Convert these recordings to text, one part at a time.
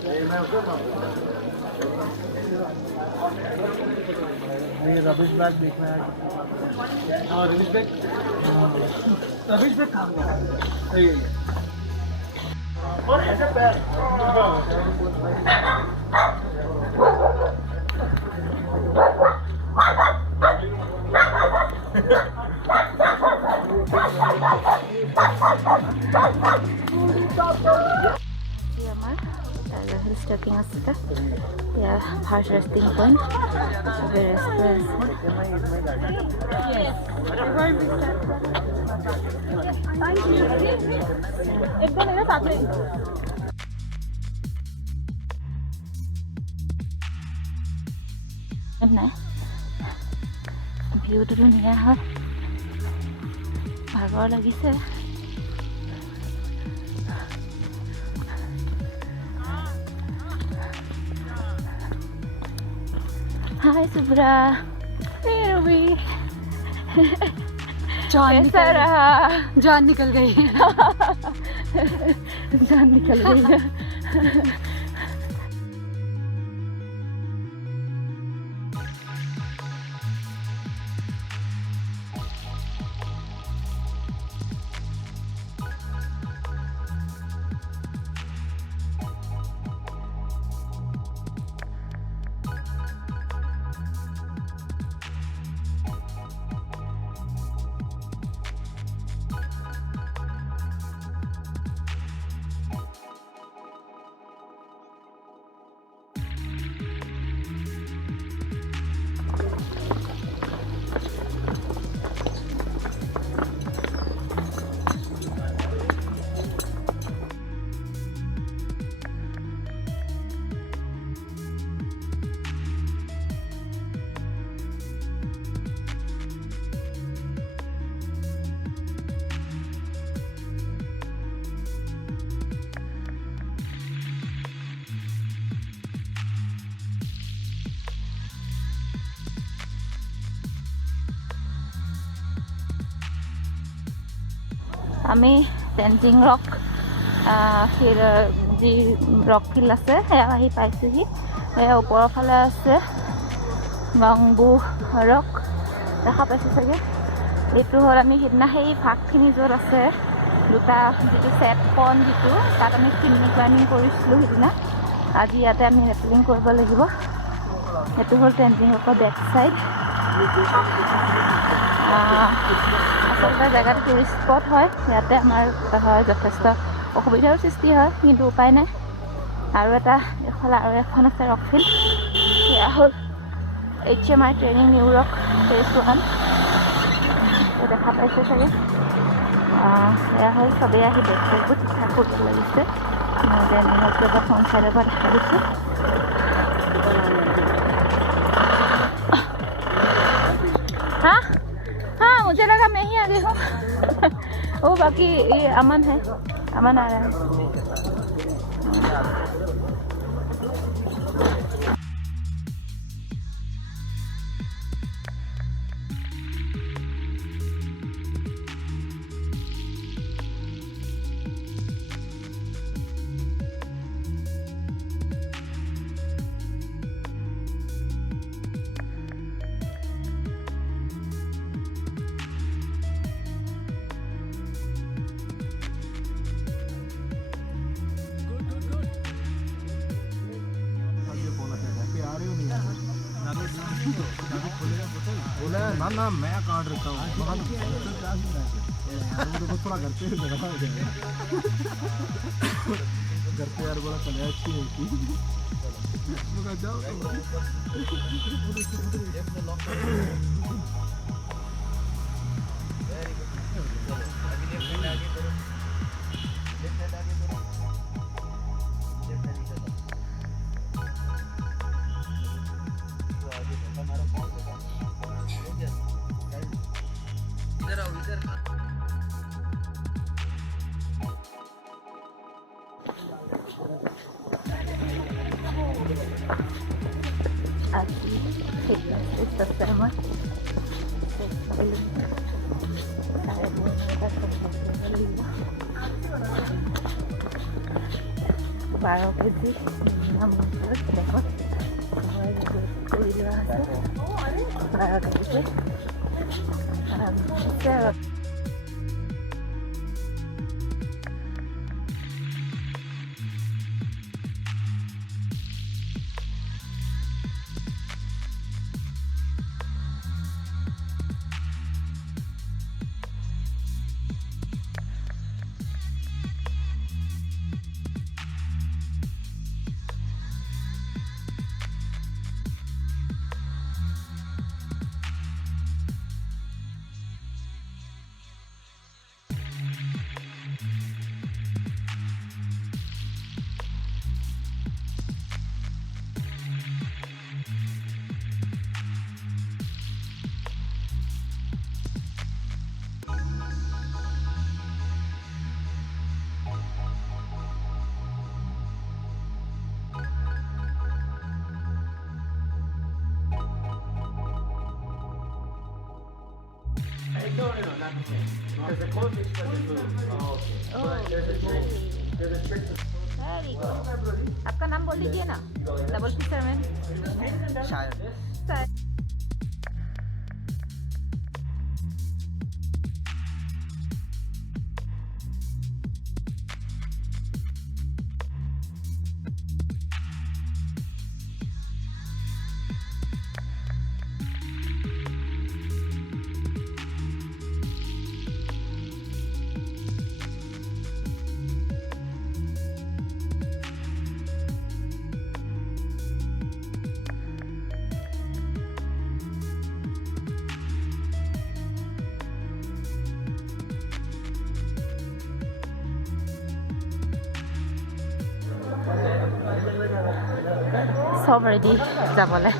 ये rubbish bag देखना है। हाँ रबिश बैग, रबिश बैग कहाँ है? सही है। और ऐसे पैर hill stepping asita ya first resting point we view to ধুনীয়া হয় ভাগৰ লাগিছে Hi Subra, where are we? कैसा रहा? जान निकल गई जान निकल गई है আমি টেনজিং ৰক যি ৰক ফিল্ড আছে সেয়া আহি পাইছোঁহি সেয়া ওপৰৰ ফালে আছে গংবু ৰক দেখা পাইছোঁ চাগে এইটো হ'ল আমি সিদিনা সেই ফাকখিনি য'ত আছে দুটা যিটো ছেট পন যিটো তাত আমি ক্লাইম্বিং কৰিছিলোঁ সিদিনা আজি ইয়াতে আমি ৰেপেলিং কৰিব লাগিব সেইটো হ'ল টেনজিং ৰকৰ বেক চাইড আচলতে জেগাটো টুৰিষ্ট স্পট হয় ইয়াতে আমাৰ হয় যথেষ্ট অসুবিধাৰ সৃষ্টি হয় কিন্তু উপায় নাই আৰু এটা এইফালে আৰু এখন আছে ৰক ফিল্ড সেয়া হ'ল HMI ট্ৰেইনিং নিউ ৰক ফেজ 1 দেখা পাইছে চাগে সেয়া হ'ল চবেই আহি দেখবোৰ ঠিক ঠাক কৰিব লাগিছে মই এবাৰ ফ্ৰণ্ট চাইডৰ পৰা দেখা দিছোঁ हाँ हाँ मुझे लगा मैं ही आगे हूँ वो बाकी ये अमन है अमन आ रहा है बोला ना ना मैं काट रखा हूँ थोड़ा घर पे घर पे यार बड़ा कन्या अच्छी होती जाओ Aquí esta sama 12 কেজি নামৰ বেগত কৰি লোৱা আছে 12 কেজি আৰু No, not the same. Because the most expensive food. Oh, okay. There's a trick. Very good. आपका नाम बोल दीजिए ना डबल फिशरमैन शायद सब रेडी যাবলৈ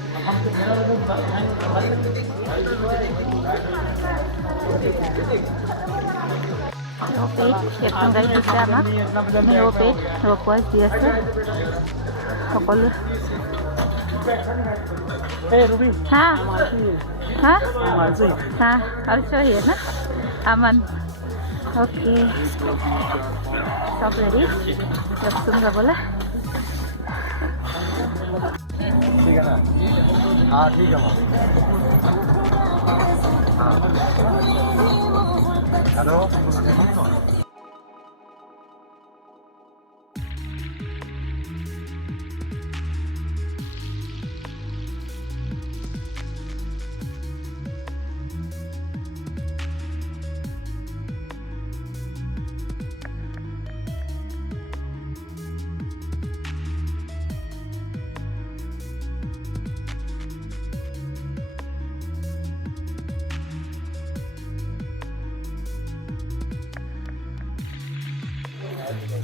কেপ্টেইন গাড়ী দিছে আমাক ৰ'পেড ৰ'পৱাইজ দি আছে সকলো हाँ हाँ हाँ also here ना अमन ओके सब रेडी लक्ष्म যাবলৈ ठीक है ना हाँ ठीक है हेलो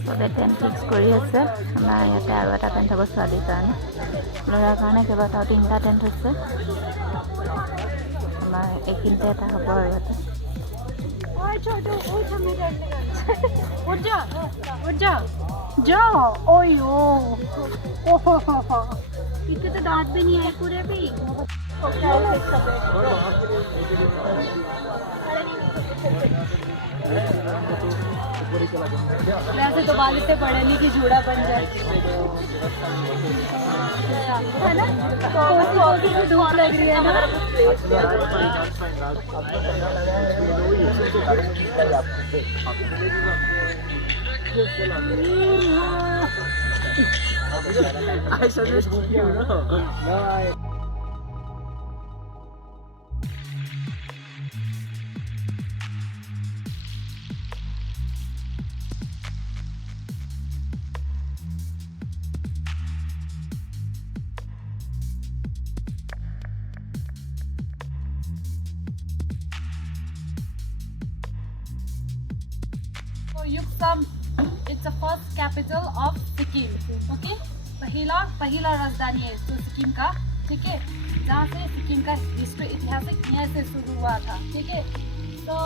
সবে টেণ্ট ফিক্স কৰি আছে আমাৰ ইয়াতে আৰু এটা টেণ্ট হ'ব ছোৱালীৰ কাৰণে ল'ৰাৰ কাৰণে কেইবাটাও 3টা টেণ্ট হৈছে আমাৰ এইখিনিতে এটা হ'ব আৰু ইয়াতে इसके तो दांत भी नहीं है पूरे भी वैसे तो बाल इतने बड़े नहीं कि जूड़ा बन जाए है ना तो धूप लग रही है ना I suggest you no. Yuksam, it's the first capital of Sikkim. Okay, पहला राजधानी है तो सिक्किम का, ठीक है, जहाँ से सिक्किम का हिस्ट्री इतिहास यहाँ से शुरू हुआ था, ठीक है। तो